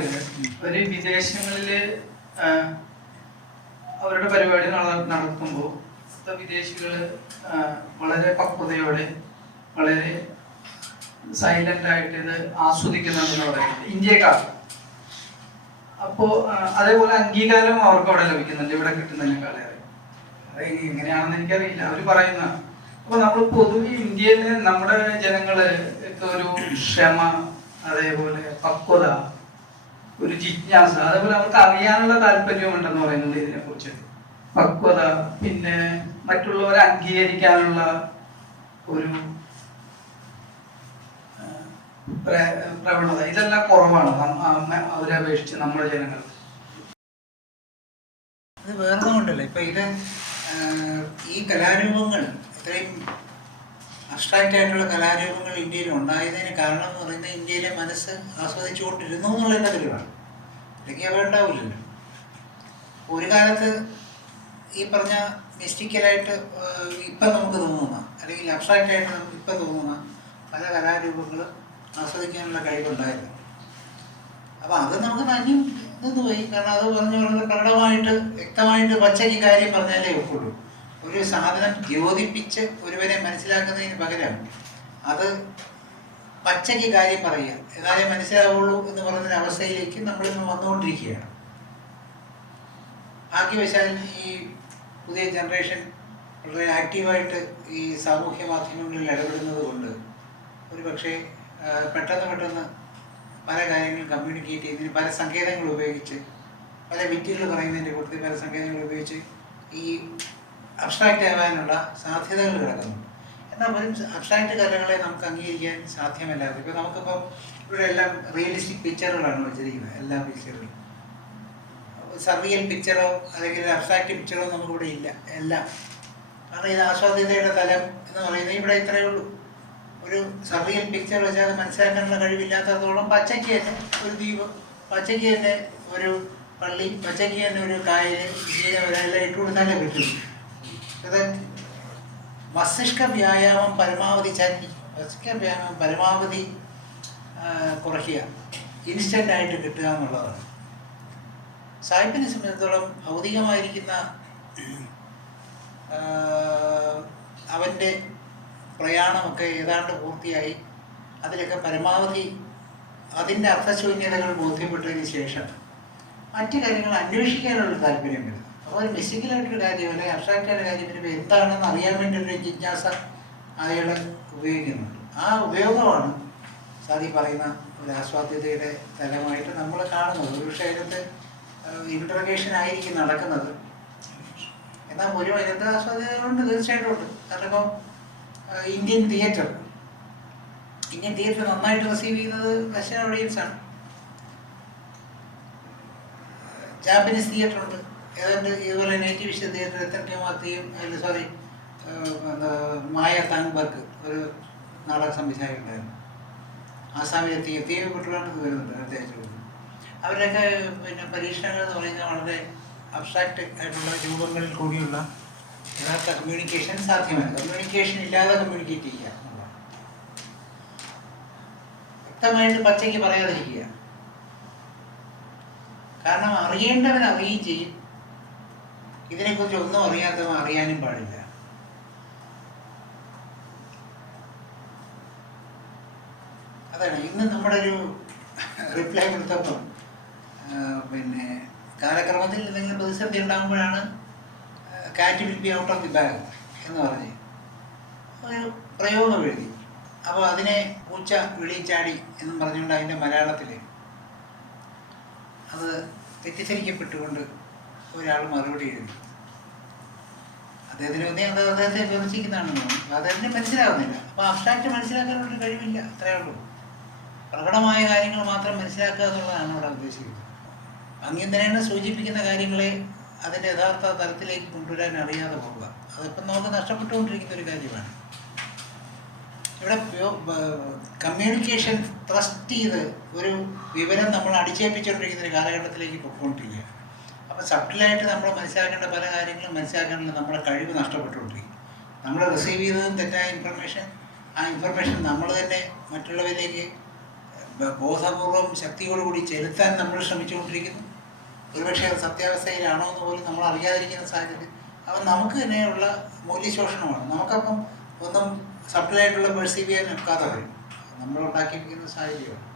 ജനറൽമാര് ഒരു വിദേശങ്ങളിൽ അവരുടെ പരിപാടി നട- നടത്തുമ്പോൾ വിദേശികൾ വളരെ പക്വതയോടെ വളരെ സൈലന്റ് ആയിട്ട് ഇത് ആസ്വദിക്കുന്നുണ്ടെന്ന് പറയുന്നത് ഇന്ത്യക്കാർ അപ്പോ അതേപോലെ അംഗീകാരം അവർക്ക് അവിടെ ലഭിക്കുന്നുണ്ട് ഇവിടെ ഇനി എങ്ങനെയാണെന്ന് എനിക്കറിയില്ല. അവർ പറയുന്ന അപ്പൊ നമ്മൾ പൊതുവെ ഇന്ത്യയിലെ നമ്മുടെ ജനങ്ങൾ ഒരു ക്ഷമ അതേപോലെ പക്വത ഒരു ജിജ്ഞാസ. അതേപോലെ നമുക്ക് അറിയാനുള്ള താല്പര്യം ഉണ്ടെന്ന് പറയുന്നുണ്ട് ഇതിനെ കുറിച്ച് പക്വത പിന്നെ മറ്റുള്ളവരെ അംഗീകരിക്കാനുള്ള ഒരു പ്രവണത. ഇതെല്ലാം കുറവാണ്. അവരെ അപേക്ഷിച്ച് നമ്മുടെ ജനങ്ങൾ. അത് വേറെ കൊണ്ടല്ല. ഇപ്പൊ ഇത് ഈ കലാരൂപങ്ങൾ ഇത്രയും അബ്സ്ട്രാക്റ്റ് ആയിട്ടുള്ള കലാരൂപങ്ങൾ ഇന്ത്യയിൽ ഉണ്ടായതിന് കാരണം എന്ന് പറയുന്നത് ഇന്ത്യയിലെ മനസ്സ് ആസ്വദിച്ചുകൊണ്ടിരുന്നു എന്നുള്ള തെളിവാണ്. അല്ലെങ്കിൽ അവ ഉണ്ടാവില്ലല്ലോ. ഒരു കാലത്ത് ഈ പറഞ്ഞ മിസ്റ്റിക്കലായിട്ട് ഇപ്പം നമുക്ക് തോന്നുന്ന അല്ലെങ്കിൽ അബ്സ്ട്രാക്റ്റ് ആയിട്ട് നമുക്ക് ഇപ്പം തോന്നുന്ന പല കലാരൂപങ്ങൾ ആസ്വദിക്കാനുള്ള കഴിവുണ്ടായിരുന്നു. അപ്പൊ അത് നമുക്ക് നന്യം നിന്ന് പോയി. കാരണം അത് പറഞ്ഞു വളരെ പ്രകടമായിട്ട് വ്യക്തമായിട്ട് പച്ചയ്ക്ക് കാര്യം പറഞ്ഞാലേ ഒക്കുള്ളൂ. ഒരു സാധനം ദ്യോതിപ്പിച്ച് ഒരുവനെ മനസ്സിലാക്കുന്നതിന് പകരം അത് പച്ചയ്ക്ക് കാര്യം പറയുക. എന്നാലേ മനസ്സിലാവുള്ളൂ എന്ന് പറയുന്ന അവസ്ഥയിലേക്ക് നമ്മളിന്ന് വന്നുകൊണ്ടിരിക്കുകയാണ്. ഭാഗ്യവശാൽ ഈ പുതിയ ജനറേഷൻ വളരെ ആക്റ്റീവായിട്ട് ഈ സാമൂഹ്യ മാധ്യമങ്ങളിൽ ഇടപെടുന്നത് കൊണ്ട് ഒരു പക്ഷേ പെട്ടെന്ന് പെട്ടെന്ന് പല കാര്യങ്ങളും കമ്മ്യൂണിക്കേറ്റ് ചെയ്യുന്നതിന് പല സങ്കേതങ്ങൾ ഉപയോഗിച്ച് പല വിറ്റുകൾ പറയുന്നതിന്റെ കൂട്ടത്തിൽ പല സങ്കേതങ്ങൾ ഉപയോഗിച്ച് ഈ അബ്സ്ട്രാക്റ്റ് ആവാനുള്ള സാധ്യതകൾ കിടക്കുന്നുണ്ട്. എന്നാൽ പോലും അറ്റ്ലാന്റ് കലകളെ നമുക്ക് അംഗീകരിക്കാൻ സാധ്യമല്ലാതെ ഇപ്പോൾ നമുക്കിപ്പം ഇവിടെ എല്ലാം റിയലിസ്റ്റിക് പിക്ചറുകളാണ് വെച്ചിരിക്കുന്നത്. എല്ലാ പിക്ചറുകളും സർവിയൽ പിക്ചറോ അല്ലെങ്കിൽ അബ്സ്ട്രാക്റ്റ് പിക്ചറോ നമുക്കിവിടെ ഇല്ല. എല്ലാം. കാരണം ഇത് ആസ്വാദ്യതയുടെ തലം എന്ന് പറയുന്നത് ഇവിടെ ഇത്രയേ ഉള്ളൂ. ഒരു സർവിയൽ പിക്ചർ വെച്ചാൽ മനസ്സിലാക്കാനുള്ള കഴിവില്ലാത്തതോളം പച്ചയ്ക്ക് തന്നെ ഒരു ദ്വീപ് പച്ചയ്ക്ക് തന്നെ ഒരു പള്ളി പച്ചയ്ക്ക് തന്നെ ഒരു കായൽ ഇങ്ങനെ ഇട്ട് ഇട്ടുകൊടുത്താലേ പറ്റും. അത് മസ്തിഷ്ക വ്യായാമം പരമാവധി ചാറ്റി മസ്തിഷ്ക വ്യായാമം പരമാവധി കുറയ്ക്കുക. ഇൻസ്റ്റന്റ് ആയിട്ട് കിട്ടുക എന്നുള്ളതാണ്. സാഹിബിനെ സംബന്ധിച്ചിടത്തോളം ഭൗതികമായിരിക്കുന്ന അവന്റെ പ്രയാണമൊക്കെ ഏതാണ്ട് പൂർത്തിയായി. അതിലൊക്കെ പരമാവധി അതിന്റെ അർത്ഥശൂന്യതകൾ ബോധ്യപ്പെട്ടതിന് ശേഷം മറ്റു കാര്യങ്ങൾ അന്വേഷിക്കാനുള്ള താല്പര്യം വരുന്നു. അപ്പോൾ ഒരു ഫിസിക്കലായിട്ടൊരു കാര്യം അല്ലെങ്കിൽ അബ്സ്ട്രാക്റ്റായ കാര്യം വരുമ്പോൾ എന്താണെന്ന് അറിയാൻ വേണ്ടി ഒരു ജിജ്ഞാസ അയാൾ ഉപയോഗിക്കുന്നുണ്ട്. ആ ഉപയോഗമാണ് സാധി പറയുന്ന ഒരു ആസ്വാദ്യതയുടെ തലമായിട്ട് നമ്മൾ കാണുന്നത്. ഒരു പക്ഷേ അതിനകത്ത് ഇൻട്രഗേഷൻ ആയിരിക്കും നടക്കുന്നത്. എന്നാൽ ഒരു അതിനകത്ത് ആസ്വാദ്യതകളുണ്ട് തീർച്ചയായിട്ടും ഉണ്ട്. കാരണം ഇപ്പം ഇന്ത്യൻ തിയേറ്റർ ഇന്ത്യൻ തിയേറ്റർ നന്നായിട്ട് റിസീവ് ചെയ്യുന്നത് വെസ്റ്റേൺ ഓഡിയൻസാണ് ജാപ്പനീസ് തിയേറ്റർ ഉണ്ട്. ഏതാണ്ട് ഇതുപോലെ നേറ്റീവ് തിയേറ്റർ എത്തൻമാർത്തിയും അല്ല സോറി എന്താ മായ താങ്ബർക്ക് ഒരു നാടക സംവിധായകൻ ഉണ്ടായിരുന്നു. ആസാമിലെ തീ തീവ് കുട്ടികളാണ്ട് വരുന്നുണ്ട് പ്രത്യേകിച്ച് അവരുടെയൊക്കെ പിന്നെ പരീക്ഷണങ്ങൾ എന്ന് പറയുന്നത് വളരെ അബ്സ്ട്രാക്റ്റ് ആയിട്ടുള്ള രൂപങ്ങളിൽ കൂടിയുള്ള യഥാർത്ഥ കമ്മ്യൂണിക്കേഷൻ സാധ്യമല്ല. കമ്മ്യൂണിക്കേഷൻ ഇല്ലാതെ കമ്മ്യൂണിക്കേറ്റ് ചെയ്യുക. വ്യക്തമായിട്ട് പച്ചയ്ക്ക് പറയാതിരിക്കുക. കാരണം അറിയേണ്ടവൻ അറിയുകയും ചെയ്യും. ഇതിനെക്കുറിച്ച് ഒന്നും അറിയാത്തവ അറിയാനും പാടില്ല. അതാണ് ഇന്ന് നമ്മുടെ ഒരു റിപ്ലൈ കൊടുത്തപ്പം പിന്നെ കാലക്രമത്തിൽ എന്തെങ്കിലും പ്രതിസന്ധി ഉണ്ടാകുമ്പോഴാണ് cat will be out of the bag എന്ന് പറഞ്ഞ് ഒരു പ്രയോഗം എഴുതി. അപ്പോൾ അതിനെ പൂച്ച വിളിച്ചാടി എന്നും പറഞ്ഞുകൊണ്ട് അതിന്റെ മലയാളത്തിൽ അത് തെറ്റിദ്ധരിക്കപ്പെട്ടുകൊണ്ട് ഒരാൾ മറുപടി എഴുതി. അദ്ദേഹത്തിന് ഒന്നേ അത് അദ്ദേഹത്തെ വിമർശിക്കുന്നതാണെന്ന് തോന്നുന്നു. അദ്ദേഹത്തിന് മനസ്സിലാവുന്നില്ല. അപ്പോൾ അബ്സ്ട്രാക്റ്റ് മനസ്സിലാക്കാനുള്ള കഴിവില്ല. അത്രേ ഉള്ളൂ. പ്രകടമായ കാര്യങ്ങൾ മാത്രം മനസ്സിലാക്കുക എന്നുള്ളതാണ് അവിടെ ഉദ്ദേശിക്കുന്നത്. തന്നെയാണ് സൂചിപ്പിക്കുന്ന കാര്യങ്ങളെ അതിന്റെ യഥാർത്ഥ തലത്തിലേക്ക് കൊണ്ടുവരാൻ അറിയാതെ പോവുക. അതിപ്പം നമുക്ക് നഷ്ടപ്പെട്ടുകൊണ്ടിരിക്കുന്ന ഒരു കാര്യമാണ്. ഇവിടെ കമ്മ്യൂണിക്കേഷൻ ട്രസ്റ്റ് ചെയ്ത് ഒരു വിവരം നമ്മൾ അടിച്ചേൽപ്പിച്ചുകൊണ്ടിരിക്കുന്ന ഒരു കാലഘട്ടത്തിലേക്ക് പൊയ്ക്കൊണ്ടിരിക്കുക അപ്പോൾ സബ്റ്റിലായിട്ട് നമ്മൾ മനസ്സിലാക്കേണ്ട പല കാര്യങ്ങളും മനസ്സിലാക്കാനുള്ള നമ്മുടെ കഴിവ് നഷ്ടപ്പെട്ടുകൊണ്ടിരിക്കും. നമ്മൾ റിസീവ് ചെയ്തതും തെറ്റായ ഇൻഫർമേഷൻ ആ ഇൻഫർമേഷൻ നമ്മൾ തന്നെ മറ്റുള്ളവരിലേക്ക് ബോധപൂർവം ശക്തിയോടുകൂടി ചെലുത്താൻ നമ്മൾ ശ്രമിച്ചുകൊണ്ടിരിക്കുന്നു. ഒരുപക്ഷെ അത് സത്യാവസ്ഥയിലാണോ എന്ന് പോലും നമ്മൾ അറിയാതിരിക്കുന്ന സാഹചര്യം അപ്പം നമുക്ക് തന്നെയുള്ള മൂല്യശോഷണമാണ്. നമുക്കപ്പം ഒന്നും സപ്ലൈ ആയിട്ടുള്ള പെർസീവ് ചെയ്യാൻ ഒക്കാതെ വരും. നമ്മൾ ഉണ്ടാക്കിയിരിക്കുന്ന സാഹചര്യമാണ്.